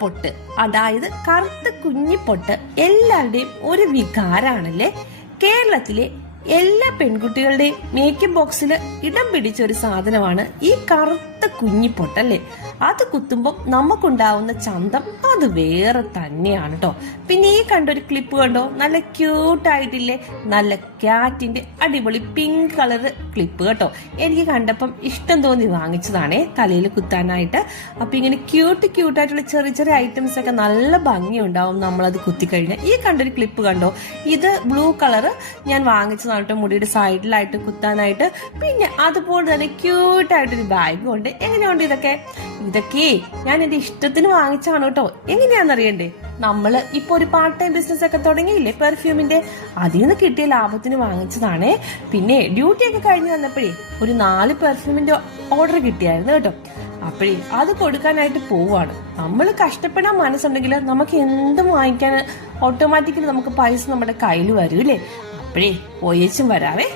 പൊട്ട്, അതായത് കറുത്ത കുഞ്ഞിപ്പൊട്ട് എല്ലാവരുടെയും ഒരു വികാരാണല്ലേ. കേരളത്തിലെ എല്ലാ പെൺകുട്ടികളുടെയും മേക്കപ്പ് ബോക്സിൽ ഇടം പിടിച്ച ഒരു സാധനമാണ് ഈ കറുത്ത കുഞ്ഞിപ്പൊട്ടല്ലേ. അത് കുത്തുമ്പോൾ നമുക്കുണ്ടാവുന്ന ചന്തം അത് വേറെ തന്നെയാണ് കേട്ടോ. പിന്നെ ഈ കണ്ടൊരു ക്ലിപ്പ് കണ്ടോ, നല്ല ക്യൂട്ടായിട്ടില്ലേ, നല്ല ക്യാറ്റിന്റെ അടിപൊളി പിങ്ക് കളർ ക്ലിപ്പ് കേട്ടോ. എനിക്ക് കണ്ടപ്പം ഇഷ്ടം തോന്നി വാങ്ങിച്ചതാണേ തലയിൽ കുത്താനായിട്ട്. അപ്പൊ ഇങ്ങനെ ക്യൂട്ടായിട്ടുള്ള ചെറിയ ചെറിയ ഐറ്റംസ് ഒക്കെ നല്ല ഭംഗി ഉണ്ടാവും നമ്മളത് കുത്തിക്കഴിഞ്ഞാൽ. ഈ കണ്ടൊരു ക്ലിപ്പ് കണ്ടോ, ഇത് ബ്ലൂ കളർ ഞാൻ വാങ്ങിച്ചതാണ് കേട്ടോ, മുടിയുടെ സൈഡിലായിട്ട് കുത്താനായിട്ട്. പിന്നെ അതുപോലെ തന്നെ ക്യൂട്ടായിട്ടൊരു ബാഗും ഉണ്ട്. എങ്ങനെയുണ്ട് ഇതൊക്കെ ഞാൻ എന്റെ ഇഷ്ടത്തിന് വാങ്ങിച്ചാണ് കേട്ടോ. എങ്ങനെയാണെന്നറിയണ്ടേ, നമ്മള് ഇപ്പൊ ഒരു പാർട്ട് ടൈം ബിസിനസ് ഒക്കെ തുടങ്ങിയില്ലേ പെർഫ്യൂമിന്റെ, അതിൽ നിന്ന് കിട്ടിയ ലാഭത്തിന് വാങ്ങിച്ചതാണേ. പിന്നെ ഡ്യൂട്ടി ഒക്കെ കഴിഞ്ഞ് വന്നപ്പോഴേ ഒരു 4 പെർഫ്യൂമിന്റെ ഓർഡർ കിട്ടിയായിരുന്നു കേട്ടോ. അപ്പോഴേ അത് കൊടുക്കാനായിട്ട് പോവാണ്. നമ്മൾ കഷ്ടപ്പെടാൻ മനസ്സുണ്ടെങ്കിൽ നമുക്ക് എന്തും വാങ്ങിക്കാൻ ഓട്ടോമാറ്റിക്കലി നമുക്ക് പൈസ നമ്മുടെ കയ്യിൽ വരൂലേ. അപ്പോഴേ പോയേച്ചും വരാവേ.